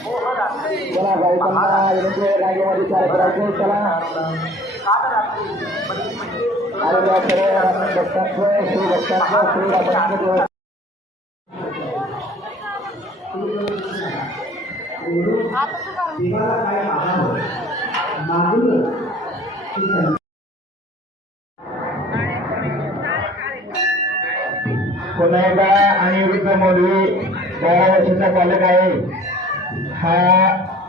चला गाडीचा विनंती आहे रागेमध्ये चार करायचे चला आलेल्या सर्व भक्तांचं श्री भक्तांचं श्री रामाचं पुन्हा आणि वृद्ध मौलवी बारा वर्षाचा पालक आहे. हा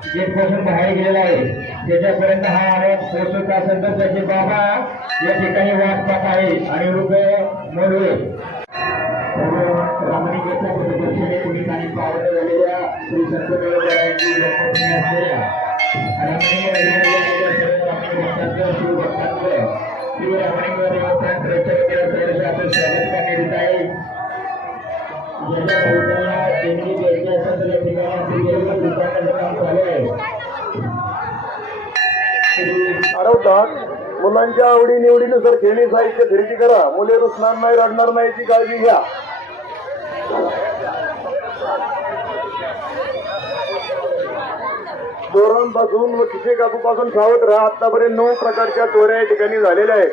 गेटपासून बाहेर गेलेला आहे. त्याच्यापर्यंत हा आरोप पोहोचत असेल तर त्याचे बाबा या ठिकाणी वाट पाहत आहे आणि वृद्ध मौलवी रामलिंगाच्या दर्शने पावलं झालेल्या श्री गणपती असलेल्या रामलिंग सर्व रामलिंग भक्तांचं शिव भक्तांचं श्री रामलिंग देवस्थान स्वागत करण्यात येत आहे देणगी द्यायची असेल तर या ठिकाणी दुकानाचं काम चालू आहे अडवतात मुलांच्या आवडी निवडीनुसार खेळणी साहित्य खरेदी करा मुले रुसणार नाही रडणार नाही याची काळजी घ्या. धोरणपासून व किशे काकू सावत सावध राहा. आतापर्यंत नऊ प्रकारच्या चोऱ्या या ठिकाणी झालेल्या आहेत.